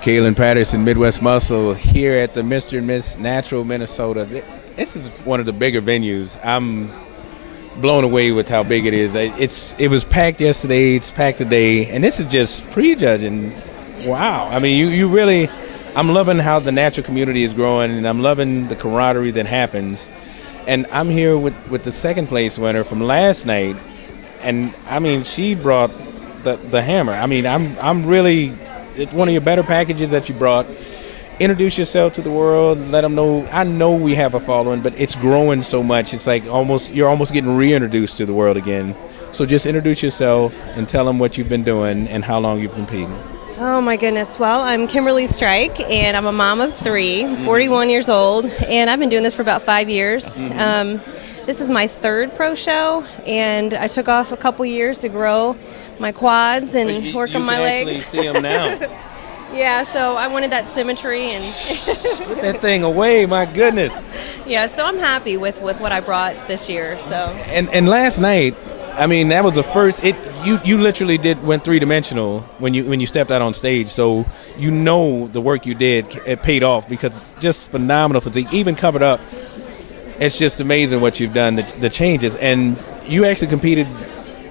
Kalen Patterson, Midwest Muscle, here at the Mr. and Miss Natural Minnesota. This is one of the bigger venues. I'm blown away with how big it is. It was packed yesterday, it's packed today, and this is just prejudging. Wow. I mean, you really, I'm loving how the natural community is growing, and I'm loving the camaraderie that happens. And I'm here with the second place winner from last night, and I mean, she brought the hammer. I mean, I'm really, it's one of your better packages that you brought. Introduce yourself to the world, let them know. I know we have a following, but it's growing so much. It's like you're almost getting reintroduced to the world again. So just introduce yourself and tell them what you've been doing and how long you've been competing. Oh my goodness. Well, I'm Kimberly Streich, and I'm a mom of 3, 41 years old, and I've been doing this for about 5 years. This is my 3rd pro show, and I took off a couple years to grow my quads and work on my legs. You can actually see them now. Yeah, so I wanted that symmetry and Put that thing away, my goodness. yeah, so I'm happy with what I brought this year. So And last night, I mean, that was the first. You literally went 3-dimensional when you stepped out on stage. So you know the work you did, it paid off, because it's just phenomenal physique. Even covered up, it's just amazing what you've done, the changes. And you actually competed,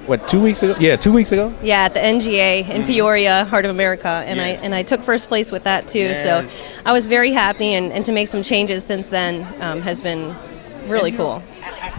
what, 2 weeks ago? Yeah, 2 weeks ago. yeah, at the NGA in Peoria, Heart of America, and I took first place with that too. Yes. So I was very happy, and to make some changes since then has been really cool.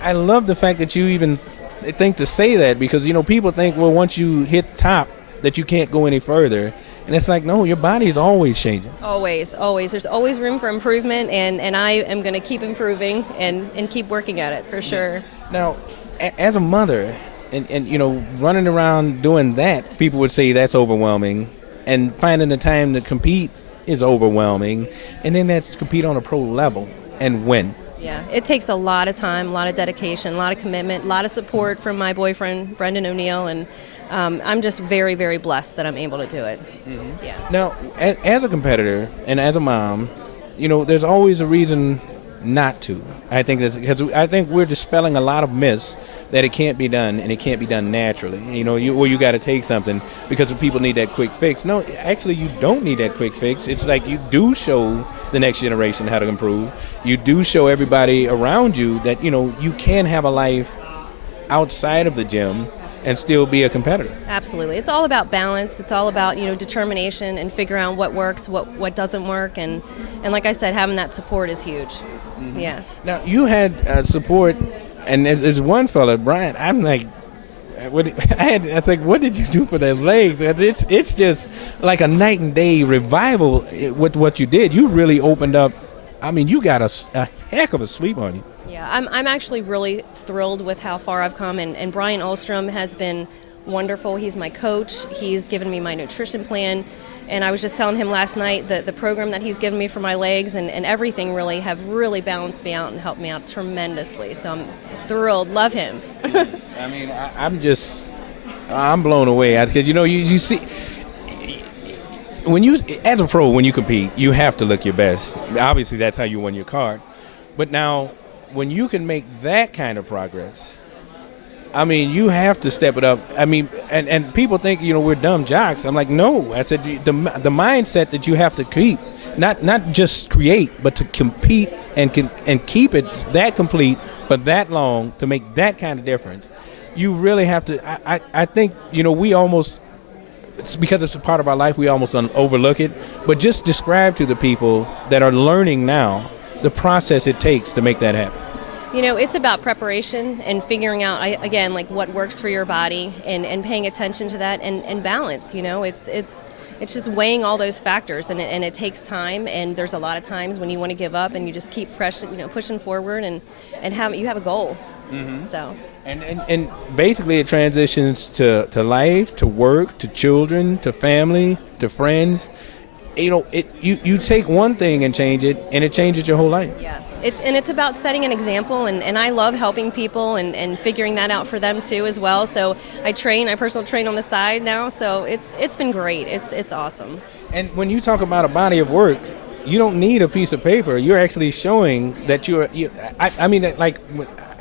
I love the fact that you even think to say that, because people think, well, once you hit top that you can't go any further, and it's like, no, your body is always changing. Always. There's always room for improvement, and I am going to keep improving and keep working at it for sure. Now, as a mother, and running around doing that, people would say that's overwhelming, and finding the time to compete is overwhelming, and then that's compete on a pro level and win. Yeah, it takes a lot of time, a lot of dedication, a lot of commitment, a lot of support from my boyfriend, Brendan O'Neill, and I'm just very, very blessed that I'm able to do it. Mm-hmm. Yeah. Now, as a competitor and as a mom, there's always a reason not to. I think because I think we're dispelling a lot of myths that it can't be done, and it can't be done naturally. You got to take something because the people need that quick fix. No, actually, you don't need that quick fix. It's like you do show the next generation how to improve. You do show everybody around you that you can have a life outside of the gym and still be a competitor. Absolutely. It's all about balance. It's all about determination and figuring out what works, what doesn't work, and like I said, having that support is huge. Mm-hmm. Yeah. Now you had support, and there's one fella, Brian. I'm like, I was like, what did you do for those legs? It's just like a night and day revival with what you did. You really opened up. I mean, you got a heck of a sweep on you. Yeah, I'm actually really thrilled with how far I've come, and Brian Ahlstrom has been wonderful. He's my coach. He's given me my nutrition plan, and I was just telling him last night that the program that he's given me for my legs and everything have really balanced me out and helped me out tremendously. So I'm thrilled. Love him. I mean, I'm blown away because you see. As a pro, when you compete, you have to look your best. Obviously, that's how you won your card. But now, when you can make that kind of progress, I mean, you have to step it up. I mean, and people think, we're dumb jocks. I'm like, no. I said the mindset that you have to keep, not just create, but to compete and keep it that complete for that long to make that kind of difference. You really have to. I think we almost. It's because it's a part of our life, we almost overlook it. But just describe to the people that are learning now the process it takes to make that happen. It's about preparation and figuring out, again, like what works for your body and paying attention to that and balance. It's just weighing all those factors, and it takes time. And there's a lot of times when you want to give up, and you just keep pushing forward and you have a goal. Mm-hmm. So. And basically it transitions to life, to work, to children, to family, to friends. You take one thing and change it, and it changes your whole life. Yeah, it's about setting an example, and I love helping people and figuring that out for them too as well. So I personal train on the side now, so it's been great. It's awesome. And when you talk about a body of work, you don't need a piece of paper. You're actually showing that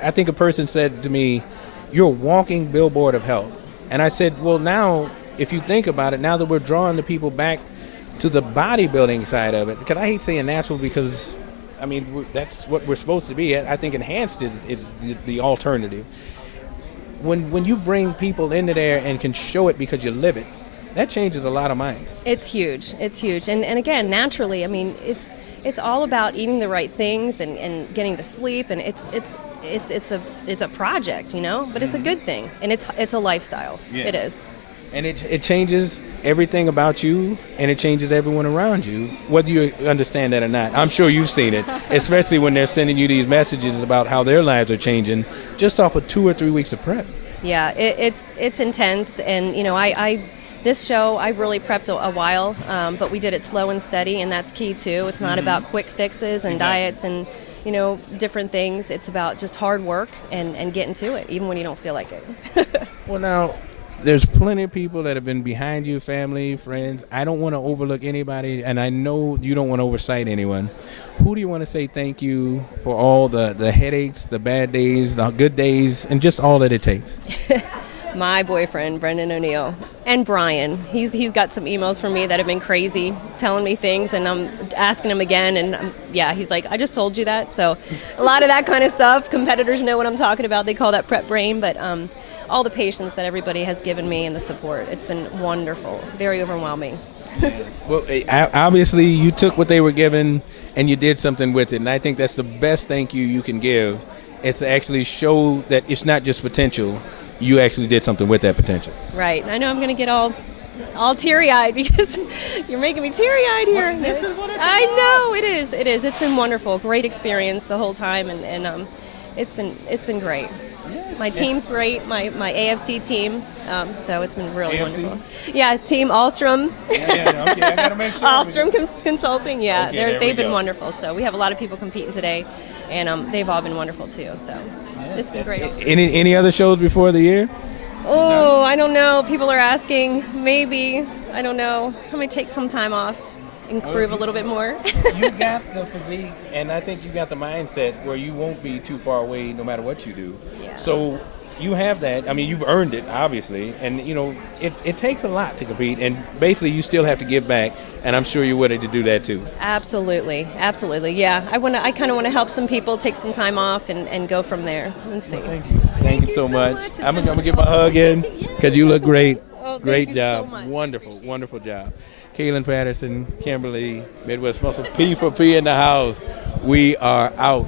I think a person said to me, "You're a walking billboard of health." And I said, well, now, if you think about it, now that we're drawing the people back to the bodybuilding side of it, because I hate saying natural because, I mean, that's what we're supposed to be. I think enhanced is the alternative. When you bring people into there and can show it because you live it, that changes a lot of minds. It's huge. It's huge. And again, naturally, I mean, it's all about eating the right things and getting the sleep, and it's a project, you know, but it's a good thing, and it's a lifestyle. Yeah. It is. And it changes everything about you, and it changes everyone around you, whether you understand that or not. I'm sure you've seen it, especially when they're sending you these messages about how their lives are changing just off of 2 or 3 weeks of prep. Yeah, it's intense, and you know, this show I really prepped a while, but we did it slow and steady, and that's key too. It's not about quick fixes and diets and, you know, different things. It's about just hard work and getting to it, even when you don't feel like it. Well, now, there's plenty of people that have been behind you, family, friends. I don't want to overlook anybody, and I know you don't want to oversight anyone. Who do you want to say thank you for all the headaches, the bad days, the good days, and just all that it takes? My boyfriend, Brendan O'Neill, and Brian. He's got some emails from me that have been crazy, telling me things, and I'm asking him again, and yeah, he's like, I just told you that. So a lot of that kind of stuff. Competitors know what I'm talking about. They call that prep brain, but all the patience that everybody has given me and the support, it's been wonderful, very overwhelming. Well, obviously you took what they were given and you did something with it, and I think that's the best thank you can give. It's to actually show that it's not just potential. You actually did something with that potential. Right. I know I'm going to get all teary-eyed because you're making me teary-eyed here. Well, this is what it's I about. know, it is. It's been wonderful. Great experience the whole time, and it's been great. Yes. My team's great, my AFC team, so it's been really AFC? wonderful. Yeah, Team Alstrom. Yeah, okay, I gotta make sure. Alstrom Consulting, yeah. Okay, there we they've been go. wonderful. So we have a lot of people competing today, and they've all been wonderful too. So it's been great. Any other shows before the year? Oh, I don't know. People are asking. Maybe. I don't know. I might take some time off, improve a little bit more. You got the physique, and I think you got the mindset where you won't be too far away no matter what you do. Yeah. So you have that. I mean, you've earned it, obviously, and you know it takes a lot to compete, and basically you still have to give back, and I'm sure you're willing to do that too. Absolutely. Yeah. I kind of want to help some people take some time off and go from there. Let's see. Thank you so much. I'm gonna give a hug in because you look great. Oh, thank Great you job. so much. Wonderful job. Kaylin Patterson, Kimberly, Midwest Muscle, P for P in the house. We are out.